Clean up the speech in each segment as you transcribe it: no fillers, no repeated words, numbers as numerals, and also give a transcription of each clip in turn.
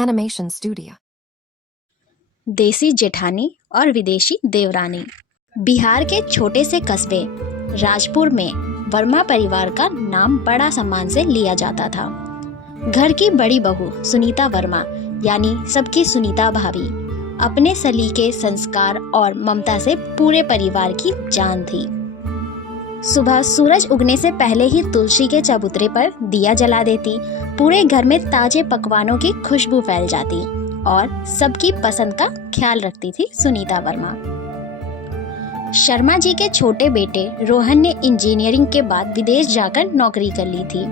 Animation Studio. देसी जेठानी और विदेशी देवरानी। बिहार के छोटे से कस्बे राजपुर में वर्मा परिवार का नाम बड़ा सम्मान से लिया जाता था। घर की बड़ी बहू सुनीता वर्मा यानी सबकी सुनीता भाभी अपने सलीके, संस्कार और ममता से पूरे परिवार की जान थी। सुबह सूरज उगने से पहले ही तुलसी के चबूतरे पर दिया जला देती, पूरे घर में ताजे पकवानों की खुशबू फैल जाती और सबकी पसंद का ख्याल रखती थी सुनीता वर्मा। शर्मा जी के छोटे बेटे रोहन ने इंजीनियरिंग के बाद विदेश जाकर नौकरी कर ली थी।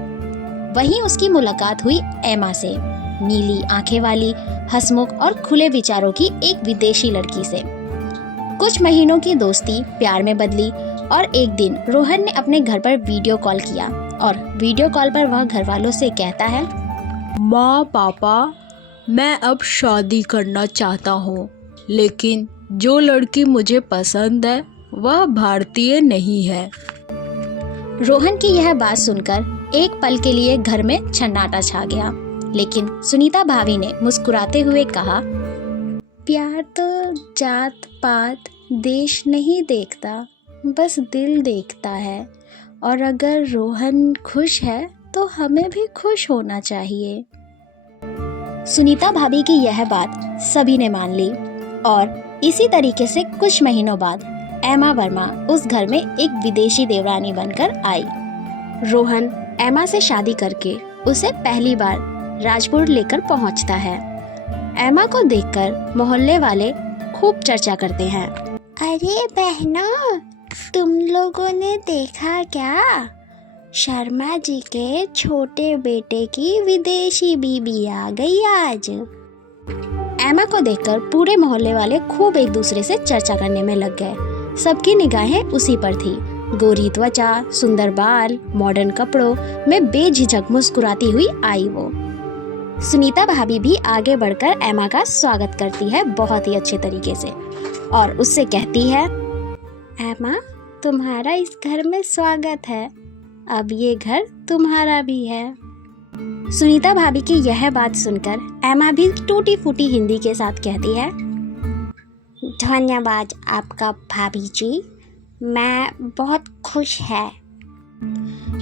वहीं उसकी मुलाकात हुई एमा से, नीली आंखें वाली, हंसमुख और खुले विचारों की एक विदेशी लड़की से। कुछ महीनों की दोस्ती प्यार में बदली और एक दिन रोहन ने अपने घर पर वीडियो कॉल किया और वीडियो कॉल पर वह घर वालों से कहता है, माँ पापा, मैं अब शादी करना चाहता हूँ, लेकिन जो लड़की मुझे पसंद है वह भारतीय नहीं है। रोहन की यह बात सुनकर एक पल के लिए घर में सन्नाटा छा गया, लेकिन सुनीता भाभी ने मुस्कुराते हुए कहा, प्यार तो जात पात देश नहीं देखता, बस दिल देखता है, और अगर रोहन खुश है तो हमें भी खुश होना चाहिए। सुनीता भाभी की यह बात सभी ने मान ली और इसी तरीके से कुछ महीनों बाद एमा वर्मा उस घर में एक विदेशी देवरानी बनकर आई। रोहन एमा से शादी करके उसे पहली बार राजपुर लेकर पहुंचता है। एमा को देखकर मोहल्ले वाले खूब चर्चा करते हैं। अरे बहनों, तुम लोगों ने देखा क्या? शर्मा जी के छोटे बेटे की विदेशी बीबी आ गई आज। एमा को देखकर पूरे मोहल्ले वाले खूब एक दूसरे से चर्चा करने में लग गए। सबकी निगाहें उसी पर थी। गोरी त्वचा, सुंदर बाल, मॉडर्न कपड़ों में बेझिझक मुस्कुराती हुई आई वो। सुनीता भाभी भी आगे बढ़कर एमा का स्वागत करती है बहुत ही अच्छे तरीके से और उससे कहती है, एमा, तुम्हारा इस घर में स्वागत है, अब ये घर तुम्हारा भी है। सुनीता भाभी की यह बात सुनकर एमा भी टूटी फूटी हिंदी के साथ कहती है, धन्यवाद आपका भाभी जी, मैं बहुत खुश है।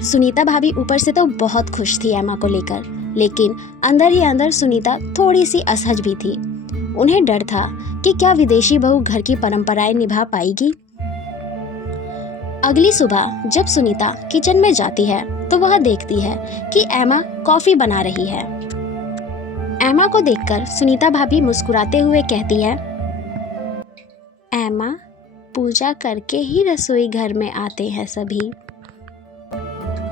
सुनीता भाभी ऊपर से तो बहुत खुश थी एमा को लेकर, लेकिन अंदर ही अंदर सुनीता थोड़ी सी असहज भी थी। उन्हें डर था कि क्या विदेशी बहू घर की परंपराएं निभा पाएगी। अगली सुबह जब सुनीता किचन में जाती है तो वह देखती है कि एमा कॉफी बना रही है। एमा को देखकर सुनीता भाभी मुस्कुराते हुए कहती है, एमा, पूजा करके ही रसोई घर में आते हैं सभी।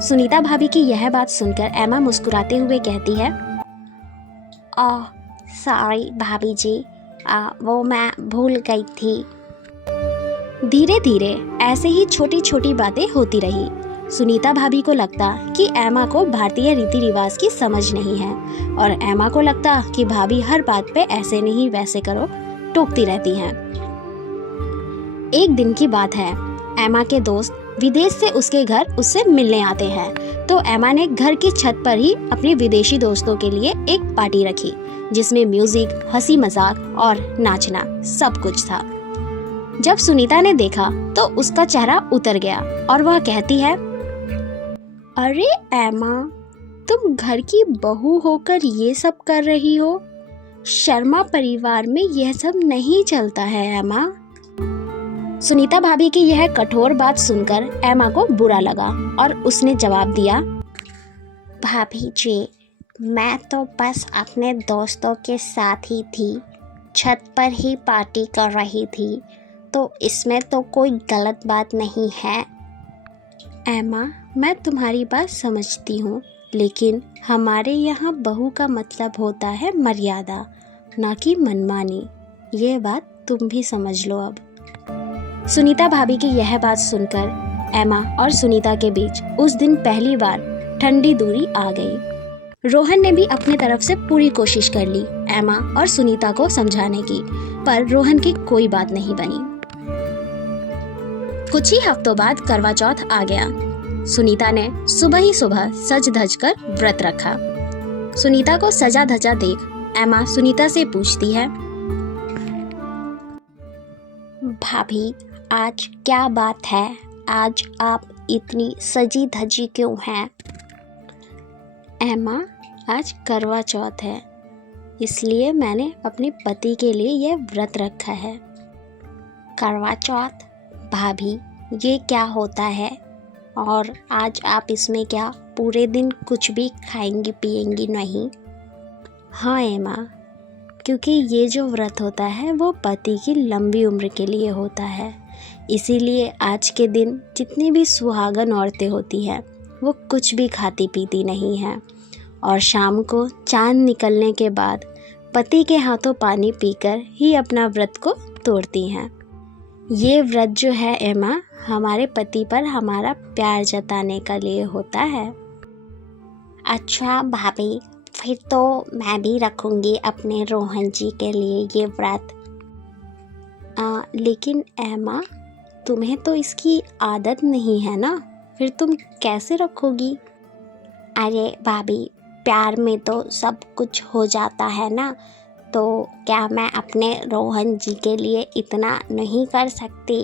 सुनीता भाभी की यह बात सुनकर एमा मुस्कुराते हुए कहती है, ओह सॉरी भाभी जी, वो मैं भूल गई थी। धीरे धीरे ऐसे ही छोटी छोटी बातें होती रही। सुनीता भाभी को लगता कि एमा को भारतीय रीति रिवाज की समझ नहीं है और एमा को लगता कि भाभी हर बात पे ऐसे नहीं वैसे करो टोकती रहती हैं। एक दिन की बात है, एमा के दोस्त विदेश से उसके घर उससे मिलने आते हैं, तो एमा ने घर की छत पर ही अपने विदेशी दोस्तों के लिए एक पार्टी रखी जिसमें म्यूजिक, हंसी मजाक और नाचना सब कुछ था। जब सुनीता ने देखा तो उसका चेहरा उतर गया और वह कहती है, अरे एमा, तुम घर की बहू होकर ये सब कर रही हो? शर्मा परिवार में यह सब नहीं चलता है एमा। सुनीता भाभी की यह कठोर बात सुनकर एमा को बुरा लगा और उसने जवाब दिया, भाभी जी, मैं तो बस अपने दोस्तों के साथ ही थी, छत पर ही पार्टी कर रही थी, तो इसमें तो कोई गलत बात नहीं है। एमा, मैं तुम्हारी बात समझती हूँ, लेकिन हमारे यहाँ बहू का मतलब होता है मर्यादा, ना कि मनमानी। ये बात तुम भी समझ लो अब। सुनीता भाभी की यह बात सुनकर एमा और सुनीता के बीच उस दिन पहली बार ठंडी दूरी आ गई। रोहन ने भी अपनी तरफ से पूरी कोशिश कर ली एमा और सुनीता को समझाने की, पर रोहन की कोई बात नहीं बनी। कुछ ही हफ्तों बाद करवा चौथ आ गया। सुनीता ने सुबह ही सुबह सज धज कर व्रत रखा। सुनीता को सजा धजा देख एमा सुनीता से पूछती है, भाभी आज क्या बात है, आज आप इतनी सजी धजी क्यों हैं? एमा, आज करवा चौथ है, इसलिए मैंने अपने पति के लिए यह व्रत रखा है। करवा चौथ? भाभी ये क्या होता है? और आज आप इसमें क्या पूरे दिन कुछ भी खाएंगी पिएंगी नहीं? हाँ एमा, क्योंकि ये जो व्रत होता है वो पति की लंबी उम्र के लिए होता है, इसीलिए आज के दिन जितनी भी सुहागन औरतें होती हैं वो कुछ भी खाती पीती नहीं हैं और शाम को चांद निकलने के बाद पति के हाथों पानी पीकर ही अपना व्रत को तोड़ती हैं। ये व्रत जो है एमा, हमारे पति पर हमारा प्यार जताने के लिए होता है। अच्छा भाभी, फिर तो मैं भी रखूँगी अपने रोहन जी के लिए ये व्रत। लेकिन एमा, तुम्हें तो इसकी आदत नहीं है ना, फिर तुम कैसे रखोगी? अरे भाभी, प्यार में तो सब कुछ हो जाता है ना, तो क्या मैं अपने रोहन जी के लिए इतना नहीं कर सकती?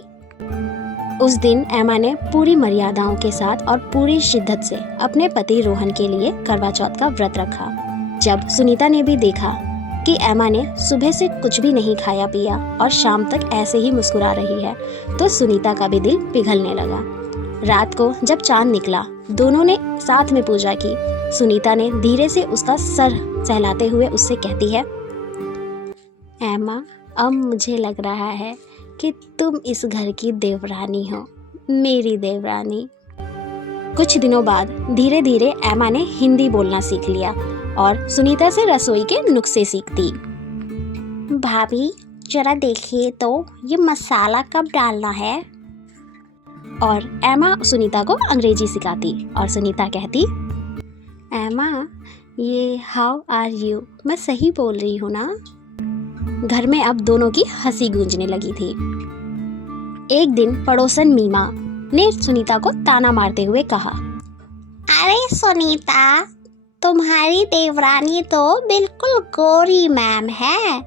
उस दिन एमा ने पूरी मर्यादाओं के साथ और पूरी शिद्दत से अपने पति रोहन के लिए करवा चौथ का व्रत रखा। जब सुनीता ने भी देखा कि एमा ने सुबह से कुछ भी नहीं खाया पिया और शाम तक ऐसे ही मुस्कुरा रही है, तो सुनीता का भी दिल पिघलने लगा। रात को जब चांद निकला, दोनों ने साथ में पूजा की। सुनीता ने धीरे से उसका सर सहलाते हुए उससे कहती है, एमा, अब मुझे लग रहा है कि तुम इस घर की देवरानी हो, मेरी देवरानी। कुछ दिनों बाद धीरे धीरे एमा ने हिंदी बोलना सीख लिया और सुनीता से रसोई के नुस्खे सीखती। भाभी जरा देखिए तो ये मसाला कब डालना है? और एमा सुनीता को अंग्रेजी सिखाती और सुनीता कहती, एमा ये हाउ आर यू, मैं सही बोल रही हूँ ना? घर में अब दोनों की हंसी गूंजने लगी थी। एक दिन पड़ोसन मीमा ने सुनीता को ताना मारते हुए कहा, अरे सुनीता, तुम्हारी देवरानी तो बिल्कुल गोरी मैम है,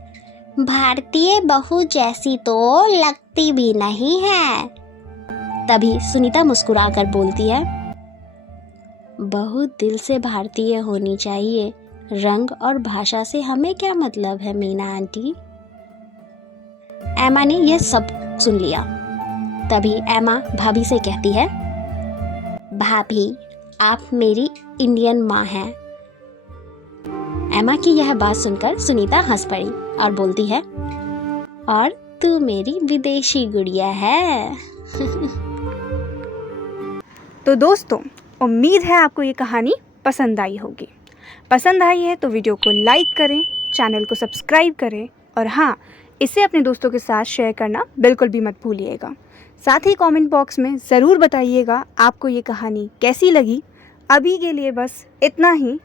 भारतीय बहू जैसी तो लगती भी नहीं है। तभी सुनीता मुस्कुराकर बोलती है, बहुत दिल से भारतीय होनी चाहिए, रंग और भाषा से हमें क्या मतलब है मीना आंटी। एमा ने यह सब सुन लिया। तभी एमा भाभी से कहती है, भाभी आप मेरी इंडियन माँ हैं। एमा की यह बात सुनकर सुनीता हंस पड़ी और बोलती है, और तू मेरी विदेशी गुड़िया है। तो दोस्तों, उम्मीद है आपको ये कहानी पसंद आई होगी। पसंद आई है तो वीडियो को लाइक करें, चैनल को सब्सक्राइब करें और हाँ, इसे अपने दोस्तों के साथ शेयर करना बिल्कुल भी मत भूलिएगा। साथ ही कमेंट बॉक्स में ज़रूर बताइएगा आपको ये कहानी कैसी लगी। अभी के लिए बस इतना ही।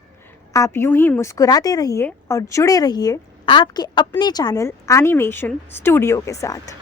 आप यूं ही मुस्कुराते रहिए और जुड़े रहिए आपके अपने चैनल एनिमेशन स्टूडियो के साथ।